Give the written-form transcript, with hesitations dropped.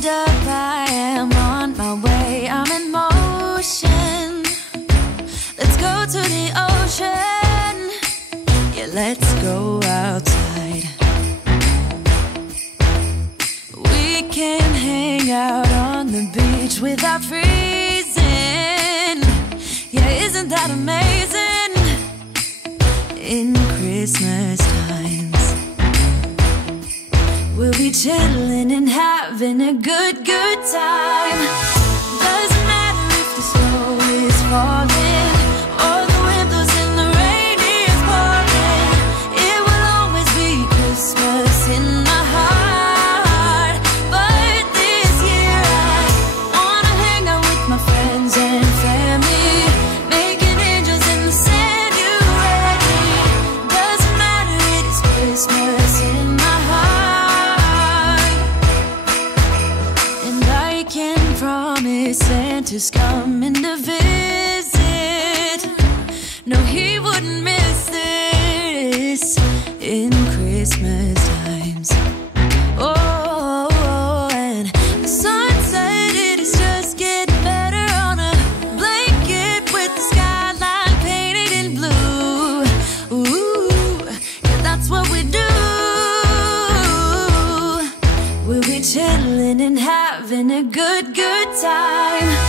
hold up, I am on my way, I'm in motion. Let's go to the ocean, yeah, let's go outside. We can hang out on the beach without freezing, yeah, isn't that amazing? In Christmas times, we'll be chilling and having a good time. Doesn't matter if the snow is falling or the wind blows and the rain is pouring. It will always be Christmas in my heart. But this year I wanna hang out with my friends and family, making angels in the sand. You ready? Doesn't matter, it is Christmas in my heart. And I can promise Santa's coming to visit. No, he wouldn't miss this in Christmas times. Oh, and the sun said it is just getting better on a blanket with the skyline painted in blue. Ooh, yeah, that's what we do. We'll be chilling and having a good time.